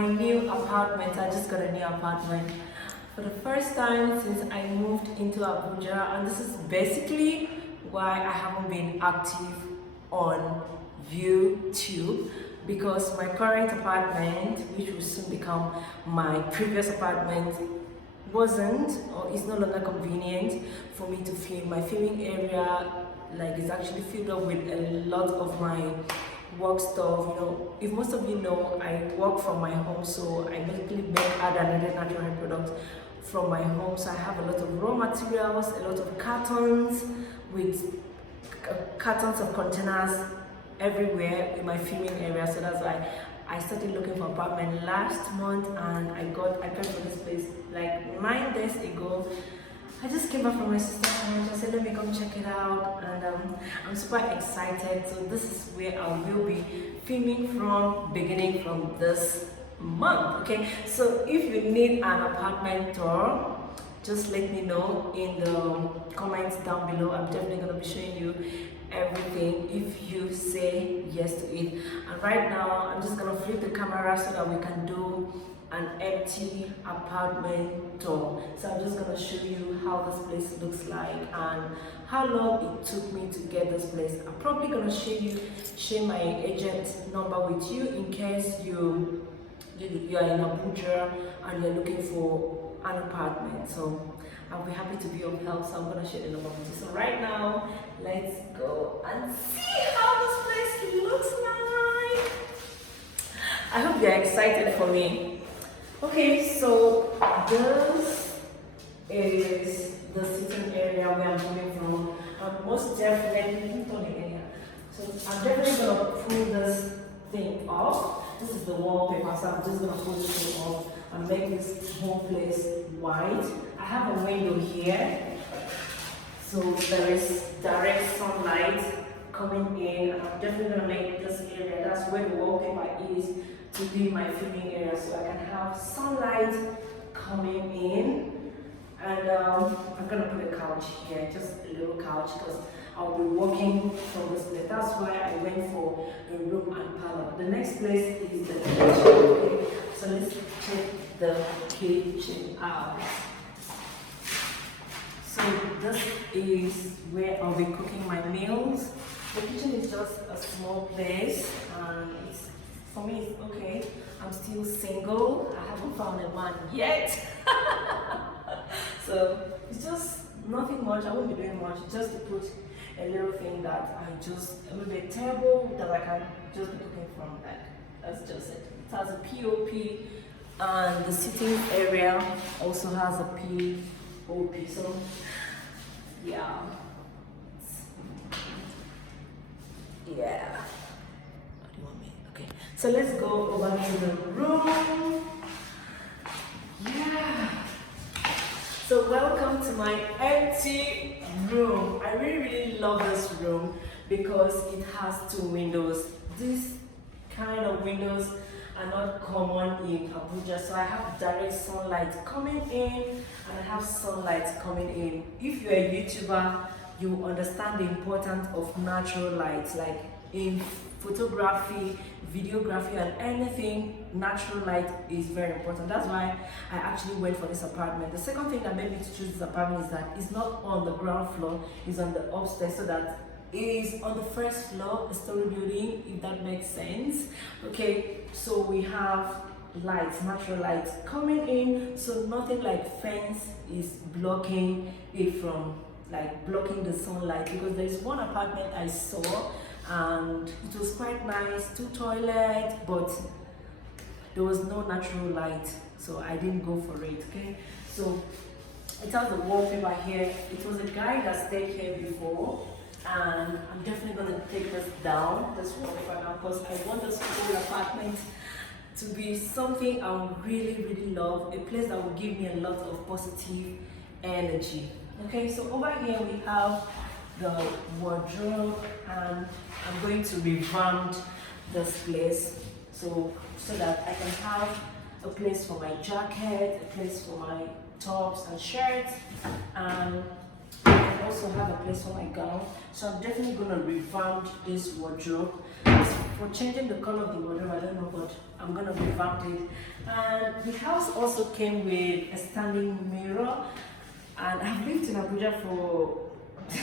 my new apartment. I just got a new apartment for the first time since I moved into Abuja, and this is basically why I haven't been active on YouTube, because my current apartment, which will soon become my previous apartment, wasn't or is no longer convenient for me to film. My filming area like is actually filled up with a lot of my work stuff. You know, if most of you know, I work from my home, so I basically make add another natural hair product from my home. So I have a lot of raw materials, a lot of cartons with cartons of containers everywhere in my filming area. So that's why I started looking for apartment last month, and I paid for this place like 9 days ago. I just came back from my sister's house. I said, let me come check it out, and I'm super excited. So this is where I will be filming from, beginning from this month. Okay, so if you need an apartment tour, just let me know in the comments down below. I'm definitely going to be showing you everything if you say yes to it. And right now I'm just going to flip the camera so that we can do an empty apartment tour. So I'm just going to show you how this place looks like and how long it took me to get this place. I'm probably going to share my agent number with you in case you are in Abuja and you're looking for an apartment. So I'll be happy to be of help. So I'm going to share the number with you. So right now, let's go and see how this place looks like. I hope you're excited for me. Okay, so this is the sitting area where I'm coming from. Most definitely, so I'm definitely gonna pull this thing off. This is the wallpaper, so I'm just gonna pull this thing off and make this whole place white. I have a window here, so there is direct sunlight coming in, and I'm definitely gonna make this area, that's where the wallpaper is, to be my filming area, so I can have sunlight coming in. And I'm gonna put a couch here, just a little couch, because I'll be working from this place. That's why I went for a room and parlor. The next place is the kitchen. Okay, so let's check the kitchen out. So this is where I'll be cooking my meals. The kitchen is just a small place, and for me it's okay. I'm still single. I haven't found a man yet. So it's just nothing much. I won't be doing much. Just to put a little thing that a little bit table that I can just be cooking from. Like, that's just it. It has a POP, and the sitting area also has a POP. So yeah. What do you want me? Okay. So let's go over to the room. Yeah. So welcome to my empty room. I really love this room because it has 2 windows. These kind of windows are not common in Abuja. So I have direct sunlight coming in, and I have sunlight coming in. If you're a YouTuber, you understand the importance of natural light. Like in photography, videography, and anything, natural light is very important. That's why I actually went for this apartment. The second thing that made me to choose this apartment is that it's not on the ground floor, it's on the upstairs, so that it is on the first floor, a story building, if that makes sense. Okay, so we have lights, natural lights coming in, so nothing like fence is blocking it from blocking the sunlight, because there is one apartment I saw and it was quite nice, 2 toilets, but there was no natural light, so I didn't go for it. Okay, so it has the wallpaper here. It was a guy that stayed here before, and I'm definitely going to take this down, this wallpaper now, because I want this whole apartment to be something I would really love, a place that will give me a lot of positive energy. Okay, so over here we have the wardrobe, and I'm going to revamp this place so that I can have a place for my jacket, a place for my tops and shirts, and I also have a place for my gown, so I'm definitely gonna revamp this wardrobe. As for changing the color of the wardrobe, I don't know, but I'm gonna revamp it. And the house also came with a standing mirror, and I've lived in Abuja for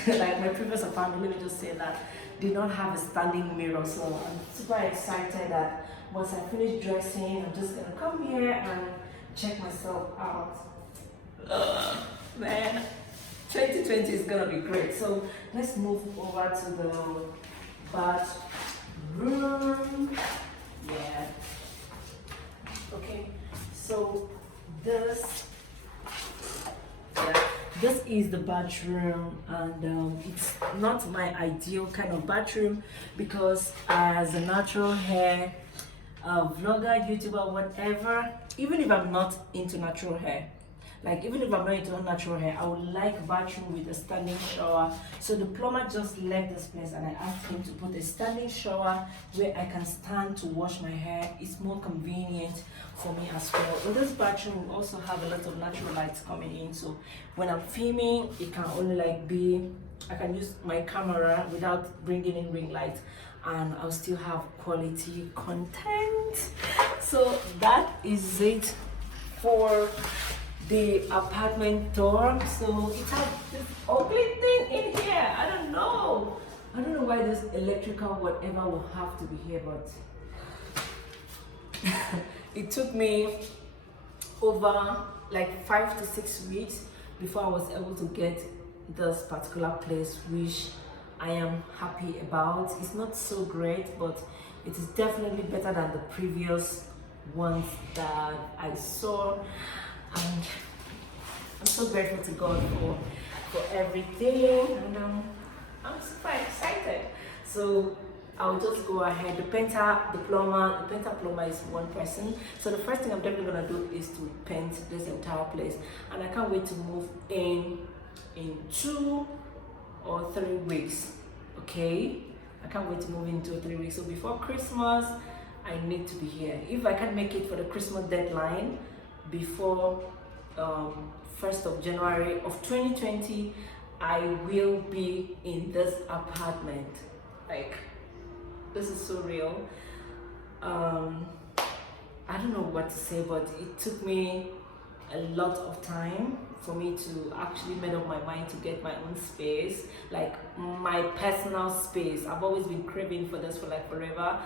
like my previous apartment, let me just say that, did not have a standing mirror, so I'm super excited that once I finish dressing, I'm just gonna come here and check myself out. Man, 2020 is gonna be great. So let's move over to the bathroom. Yeah. Okay. So this, yeah, this is the bathroom, and it's not my ideal kind of bathroom because as a natural hair vlogger, YouTuber, whatever, even if I'm not into natural hair, like even if I'm not into natural hair, I would like a bathroom with a standing shower. So the plumber just left this place and I asked him to put a standing shower where I can stand to wash my hair. It's more convenient for me as well. But this bathroom will also have a lot of natural lights coming in, so when I'm filming, it can only like be, I can use my camera without bringing in ring lights, and I'll still have quality content. So that is it for the apartment door. So it has this ugly thing in here. I don't know why this electrical whatever will have to be here, but it took me over like 5 to 6 weeks before I was able to get this particular place, which I am happy about. It's not so great, but it is definitely better than the previous ones that I saw, and I'm so grateful to God for everything, and I'm super excited. So I'll just go ahead. The penta plumber is one person. So the first thing I'm definitely gonna do is to paint this entire place, and I can't wait to move in 2 or 3 weeks. Okay, I can't wait to move in 2 or 3 weeks. So before Christmas, I need to be here. If I can make it for the Christmas deadline before 1st of January of 2020, I will be in this apartment. Like, this is so real. I don't know what to say, but it took me a lot of time for me to actually make up my mind to get my own space, like my personal space. I've always been craving for this for like forever.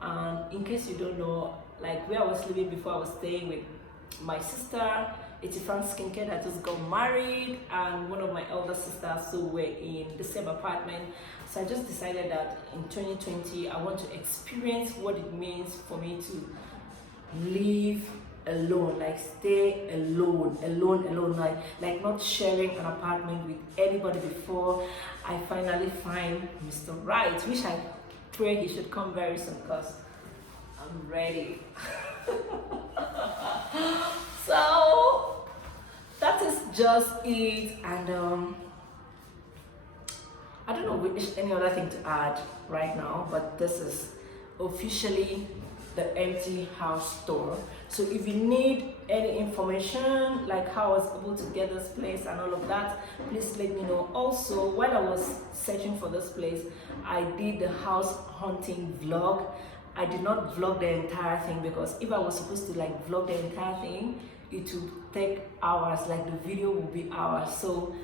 And in case you don't know, like where I was living before, I was staying with my sister, it's from Skincare, that just got married, and one of my elder sisters, so we're in the same apartment. So I just decided that in 2020 I want to experience what it means for me to live alone, like stay alone, like not sharing an apartment with anybody before I finally find Mr. Right, which I pray he should come very soon because I'm ready. So that is just it, and I don't know any other thing to add right now, but this is officially the empty house tour. So if you need any information like how I was able to get this place and all of that, please let me know. Also, while I was searching for this place, I did the house hunting vlog. I did not vlog the entire thing because if I was supposed to like vlog the entire thing, it would take hours, like the video would be hours. So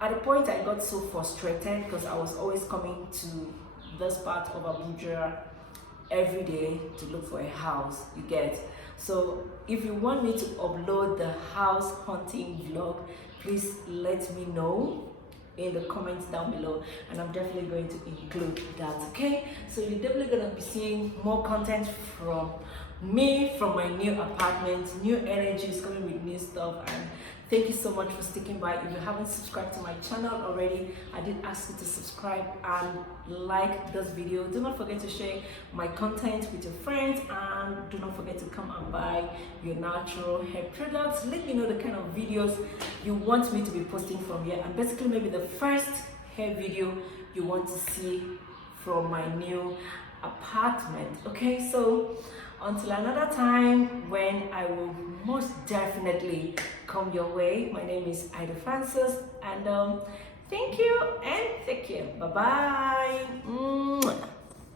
at a point I got so frustrated because I was always coming to this part of Abuja every day to look for a house, you get. So if you want me to upload the house hunting vlog, please let me know in the comments down below, and I'm definitely going to include that. Okay, so you're definitely going to be seeing more content from me, from my new apartment. New energy is coming with new stuff, and thank you so much for sticking by. If you haven't subscribed to my channel already, I did ask you to subscribe and like this video. Do not forget to share my content with your friends, and do not forget to come and buy your natural hair products. Let me know the kind of videos you want me to be posting from here, and basically maybe the first hair video you want to see from my new apartment. Okay, so until another time when I will most definitely come your way. My name is Ida Francis, and Thank you and take care. Bye bye.